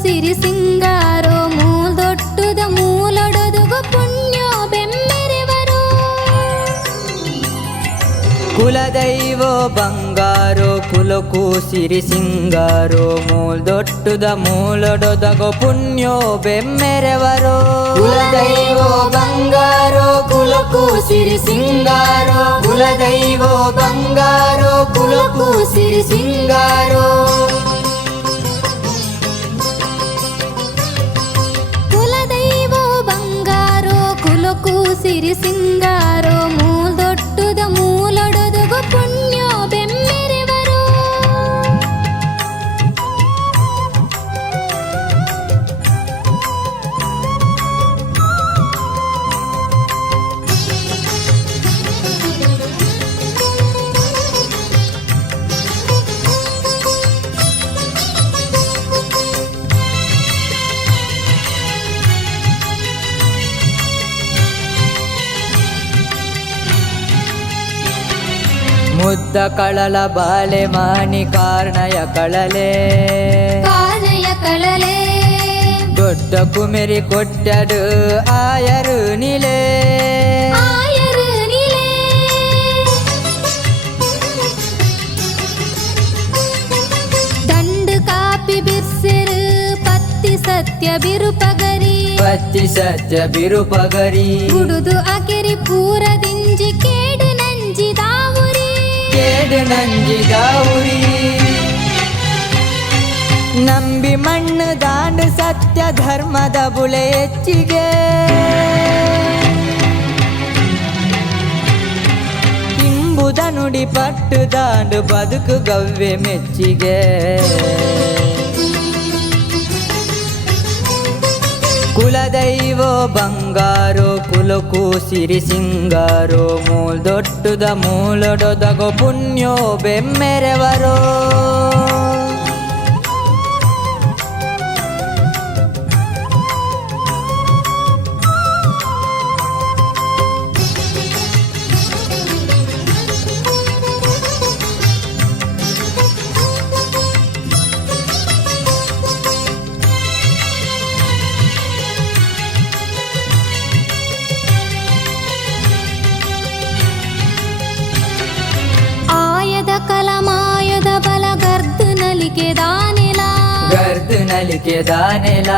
ಸಿರಿ ಸಿಂಗಾರೋ ಮೂಲ್ದೊಟ್ಟುದ ಮೂಲೊಡದುಗು ಪುಣ್ಯೋ ಬೆಮ್ಮೆರೆವರು ಕುಲದೈವೋ ಬಂಗಾರೋ ಕುಲಕ್ಕೂ ಸಿರಿ ಸಿಂಗಾರೋ ಮೂಲ್ದೊಟ್ಟುದ ಮೂಲೊಡದಗೋ ಪುಣ್ಯೋ ಬೆಮ್ಮೆರೆವರು ಕುಲದೈವೋ ಬಂಗಾರೋ ಕುಲಕ್ಕೂ ಸಿರಿ ಸಿಂಗಾರೋ ಕುಲದೈವೋ ಬಂಗಾರೋ ಕುಲಕ್ಕೂ ಸಿರಿ ಸಿಂಗಾರೋ ಕುಲದೈವೋ ಬಂಗಾರೋ ಕುಲಕ್ಕೂ ಸಿರಿ ಸಿಂಗಾರೋ ಮೂಲ್ದೊಟ್ಟುದ ಮೂಲೊಡದುಗು ಪುಣ್ಯೋ ಬೆಮ್ಮೆರೆವರು ಮುದ್ದ ಕಳಲ ಬಾಲೆ ಮಾನಿ ಕಾರ್ಣಯ ಕಳಲೆ ಕಾರಣಯ ಕಳಲೆ ದೊಡ್ಡ ಕುಮೆರಿ ಕೊಟ್ಟಡು ಆಯರು ನಿಲೆ ಆಯರು ನಿಲೆ ದಂಡು ಕಾಪಿ ಬಿರ್ಸೆರು ಪತ್ತಿ ಸತ್ಯ ಬಿರುಪಗರಿ ಪತ್ತಿ ಸತ್ಯ ಬಿರುಪಗರಿ ಗುಡುದು ಅಕೆರಿ ಪೂರದಿಂಜಿ ಕೇಡು ನಂಜಿ ದಾವುರಿ ಕೇಡು ನಂಜಿದಾವುರಿ ನಂಬಿ ಮಣ್ಣು ದಾಂಡು ಸತ್ಯ ಧರ್ಮದ ಬುಳೆ ಹೆಚ್ಚಿಗೆ ಇಂಬುದ ನುಡಿ ಪಟ್ಟು ದಾಂಡು ಬದುಕು ಗವ್ವೆ ಮೆಚ್ಚಿಗೆ ಕುಲದೈವೋ ಬಂಗಾರೋ ಕುಲಕ್ಕೂ ಸಿರಿ ಸಿಂಗಾರೋ ಮೂಲ್ದೊಟ್ಟುದ ಮೂಲೊಡದಗೋ ಪುಣ್ಯೋ ಬೆಮ್ಮೆರೆವರೋ ಆಯದ ಕಲಮಾಯದ ಬಲ ಗರ್ದು ನಲಿಕೆ ದಾನೆಲ ಗರ್ದು ನಲಿಕೆ ದಾನೆಲ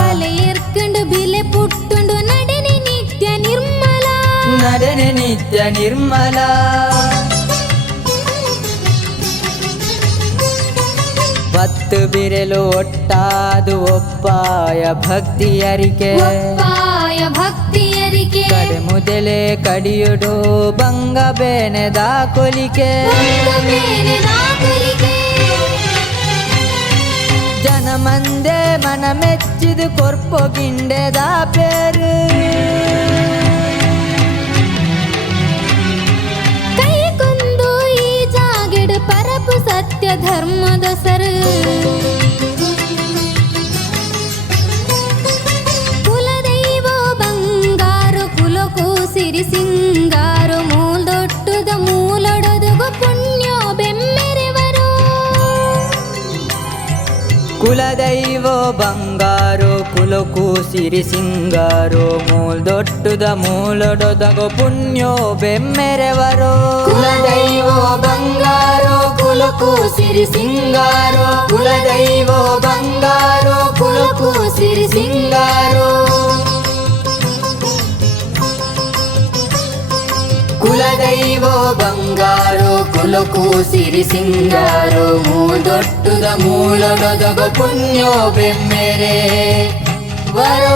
ತಲೆ ಎರ್ಕಂಡು ಬಿಲೆ ಪುಟ್ಟುಂಡು ನಡೆನೆ ನಿತ್ಯ ನಿರ್ಮಲ ನಡೆನೆ ನಿತ್ಯ ನಿರ್ಮಲ ಪತ್ತು ಬಿರೆಲು ಒಟ್ಟಾದು ಒಪ್ಪಾಯ ಭಕ್ತಿಯರಿಕೆ ಒಪ್ಪಾಯ ಭಕ್ತಿಯರಿಕೆ ಕಡೆ ಮುದಲೆ ಕಡಿಯುಡು ಬಂಗ ಬೇನೆ ದಾಕೊಲಿಕೆ ಬೇರೆ ನಾಗಲಿಕೆ ಜನ ಮಂದೆ ಮನ ಮೆಚ್ಚಿದು ಕೊರ್ಪೊ ಗಿಂಡೆ ದಾ ಪೇರು ಕೈ ಕುಂದು ಈ ಜಾಗೆಡು ಪರಪು ಸತ್ಯ ಧರ್ಮದ ಸರು ಕುಲದೈವೋ ಬಂಗಾರು ಕುಲಕ್ಕೂ ಸಿರಿ ಸಿಂಗಾರು ಮೂಲ್ದೊಟ್ಟುದ ಮೂಲೊಡದುಗು ಪುಣ್ಯೋ ಬೆಮ್ಮೆರೆವರು ಕುಲದೈವೋ ಬಂಗಾರೋ ಕುಲಕ್ಕೂ ಸಿರಿ ಸಿಂಗಾರೋ ಮೂಲ್ದೊಟ್ಟುದ ಮೂಲೊಡದಗೋ ಪುಣ್ಯೋ ಬೆಮ್ಮೆರೆವರೋ ಕುಲದೈವೋ ಬಂಗಾರೋ ಕುಲಕ್ಕೂ ಸಿರಿ ಸಿಂಗಾರೋ ಕುಲದೈವೋ ಬಂಗಾರೋ ಕುಲಕ್ಕೂ ಸಿರಿ ಸಿಂಗಾರೋ ಕುಲದೈವೋ ಬಂಗಾರೋ ಕುಲಕ್ಕೂ ಸಿರಿ ಸಿಂಗಾರೋ ಮೂಲ್ದೊಟ್ಟುದ ಮೂಲೊಡದಗೋ ಪುಣ್ಯೋ ಬೆಮ್ಮೆರೆ ವರೋ